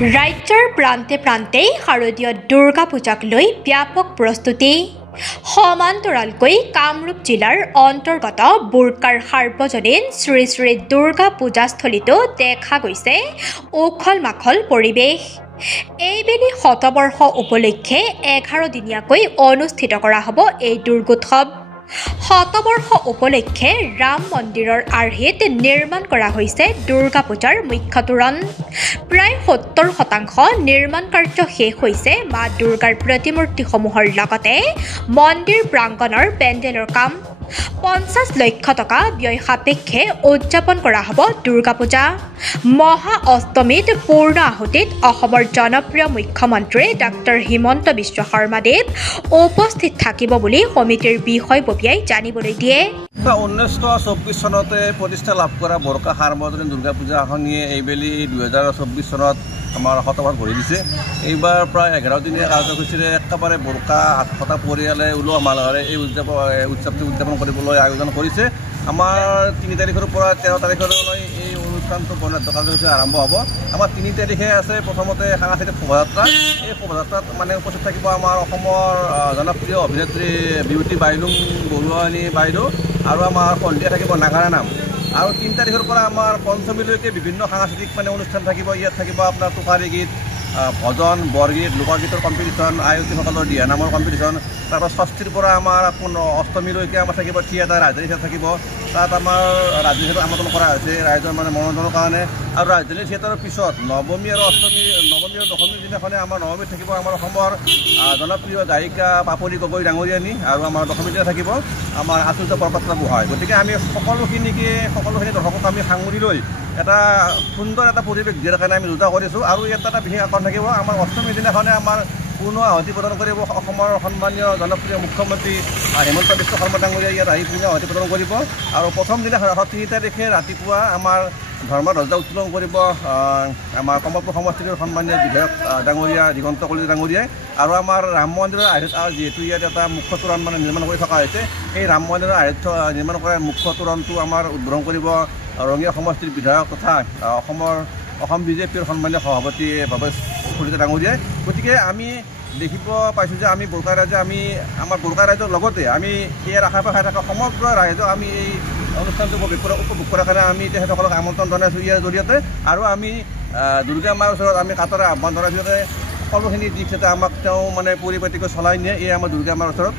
ৰাজ্যৰ প্ৰান্তে প্ৰান্তে শাৰদীয় দুৰ্গা পূজাক লৈ ব্যাপক প্ৰস্তুতি সমান্তৰালকৈ কামৰূপ জিলাৰ অন্তৰ্গত বুৰ্কাৰ সাৰ্বজনীন শ্ৰী শ্ৰী দুৰ্গা পূজাস্থলীতো দেখা গৈছে উখল মাখল পৰিৱেশ। এইবেলি শতবৰ্ষ উপলক্ষে 11 দিনীয়াকৈ অনুষ্ঠিত কৰা হ'ব এই দুৰ্গোৎসৱ। শতবৰ্ষ উপলক্ষে ৰাম মন্দিৰৰ আৰ্হিত নিৰ্মাণ কৰা হৈছে দুৰ্গা পূজাৰ মুখ্য তোৰণ। প্ৰায় 70% নিৰ্মাণ কাৰ্য শেষ হৈছে মা দুৰ্গাৰ প্ৰতিমূৰ্তিসমূহৰ লগতে মন্দিৰ প্ৰাংগণৰ পেণ্ডেলৰ কাম। 50 লক্ষ টকা ব্যয় সাপেক্ষে উদযাপন কৰা হ'ব দুৰ্গা পূজা। মহা অষ্টমীত পূৰ্ণ আহুতিত অসমৰ জনপ্ৰিয় মুখ্যমন্ত্ৰী ডক্টৰ হিমন্ত বিশ্ব শৰ্মাদেৱ উপস্থিত থাকিব বুলি সমিতিৰ বিষয়ববীয়াই জানিবলৈ দিয়ে। 1924 চনতে প্ৰতিষ্ঠা লাভ কৰা বৰকা সাৰ্বজনীন দুৰ্গা পূজাখনিয়ে এইবেলি 2024 চনত আমাৰ শতবৰ্ষ ভৰি দিছে। এইবাৰ প্ৰায় 11 দিনীয়া কাৰ্যসূচীৰে একেবাৰে বৰকা 800টা পৰিয়ালে ওলোৱা মালহেৰে এই উৎসৱটো উদযাপন কৰিবলৈ আয়োজন কৰিছে। আমাৰ 3 তাৰিখৰ পৰা 13 তাৰিখলৈ এই অনুষ্ঠানটো বৰ্ণাঢ্য কাৰ্যসূচী আৰম্ভ হ'ব। আমাৰ 3 তাৰিখে আছে প্ৰথমতে সাংস্কৃতিক শোভাযাত্ৰা। এই শোভাযাত্ৰাত উপস্থিত থাকিব আমাৰ অসমৰ জনপ্ৰিয় অভিনেত্ৰী বিউটি বাইলুং বৰুৱানী বাইদেউ আৰু আমাৰ সন্ধিয়া থাকিব নাগাৰা নাম। আৰু 3 তাৰিখৰ পৰা আমাৰ পঞ্চমীলৈকে বিভিন্ন সাংস্কৃতিক অনুষ্ঠান থাকিব। ইয়াত থাকিব আপোনাৰ টোকাৰী গীত, ভজন, বৰগীত, লোকগীতৰ কম্পিটিশ্যন, আয়তীসকলৰ দিহানামৰ কম্পিটিশ্যন। তাৰপৰা ষষ্ঠীৰ পৰা আমাৰ অষ্টমীলৈকে আমাৰ থাকিব থিয়েটাৰ, ৰাজধানী থিয়েটাৰ থাকিব। তাত আমাৰ ৰাজধানী থিয়েটাৰ আমন্ত্ৰণ কৰা হৈছে ৰাইজৰ মনোৰঞ্জনৰ কাৰণে। আৰু ৰাজধানী থিয়েটাৰৰ পিছত নৱমী আৰু দশমীৰ দিনাখনে আমাৰ নৱমীত থাকিব আমাৰ অসমৰ জনপ্ৰিয় গায়িকা পাপৰি গগৈ ডাঙৰীয়ানী। আৰু আমাৰ দশমীৰ দিনা থাকিব আমাৰ আচুৰ্য বৰপাত্ৰ গোহাঁই। গতিকে আমি সকলোখিনি দৰ্শকক আমি সাঙুৰি লৈ এটা সুন্দৰ এটা পৰিৱেশ দিয়াৰ কাৰণে আমি যোজনা কৰিছোঁ। আৰু ইয়াত এটা বিশেষ আকৰ্ষণ থাকিব, আমাৰ অষ্টমীৰ দিনাখনে আমাৰ পূৰ্ণ আহুতি প্ৰদান কৰিব অসমৰ সন্মানীয় জনপ্ৰিয় মুখ্যমন্ত্ৰী হিমন্ত বিশ্ব শৰ্মা ডাঙৰীয়াই ইয়াত আহি পূৰ্ণ আহুতি প্ৰদান কৰিব। আৰু প্ৰথম দিনা 3 তাৰিখে ৰাতিপুৱা আমাৰ ধৰ্মধ্বজা উত্তোলন কৰিব আমাৰ কমলপুৰ সমষ্টিৰ সন্মানীয় বিধায়ক ডাঙৰীয়া দিগন্ত কলিতা ডাঙৰীয়াই। আৰু আমাৰ ৰাম মন্দিৰৰ আৰ্হিত যিহেতু ইয়াত এটা মুখ্য তোৰণ নিৰ্মাণ কৰি থকা হৈছে, এই ৰাম মন্দিৰৰ আৰ্হিত নিৰ্মাণ কৰা মুখ্য তোৰণটো আমাৰ উদ্বোধন কৰিব ৰঙিয়া সমষ্টিৰ বিধায়ক তথা অসম বিজেপিৰ সন্মানীয় সভাপতি ভৱেশ কলিতা ডাঙৰীয়াই। গতিকে আমি দেখিব পাইছোঁ যে আমি বুৰ্কা ৰাইজে আমাৰ বুৰ্কা ৰাইজৰ লগতে আমি ইয়াৰ আশে পাশে থকা সমগ্ৰ ৰাইজক আমি এই অনুষ্ঠানটো উপভোগ কৰাৰ কাৰণে আমি তেখেতসকলক আমন্ত্ৰণ জনাইছোঁ ইয়াৰ জৰিয়তে। আৰু আমি দুৰ্গা মাৰ ওচৰত আমি কাটৰে আহ্বান জনাইছোঁ যে সকলোখিনি দিশ যাতে আমাক তেওঁ পৰিপাটিকৈ চলাই নিয়ে। এই আমাৰ দুৰ্গা মাৰ ওচৰত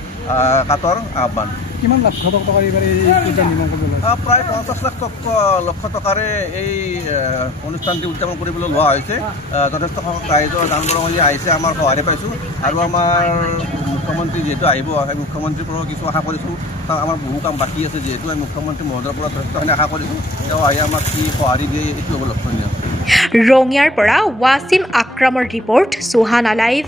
কাটৰ আহ্বান। কিমান লাখ টকাৰ এইবাৰ এই পূজা নিৰ্মাণ কৰিবলৈ? প্ৰায় 50 লক্ষ টকাৰে এই অনুষ্ঠানটি উদযাপন কৰিবলৈ লোৱা হৈছে। যথেষ্ট সংখ্যক ৰাইজৰ দান বৰঙণি আহিছে, আমাৰ সঁহাৰি পাইছোঁ। আৰু আমাৰ মুখ্যমন্ত্ৰী যিহেতু আহিব, সেই মুখ্যমন্ত্ৰীৰ পৰাও কিছু আশা কৰিছোঁ। আমাৰ বহু কাম বাকী আছে, যিহেতু আমি মুখ্যমন্ত্ৰী মহোদয়ৰ পৰা যথেষ্টখিনি আশা কৰিছোঁ। তেওঁ আহি আমাক কি সঁহাৰি দিয়ে এইটো হ'ব লক্ষণীয়। ৰঙিয়াৰ পৰা ৱাছিম আক্ৰামৰ ৰিপৰ্ট, সুহানা লাইভ।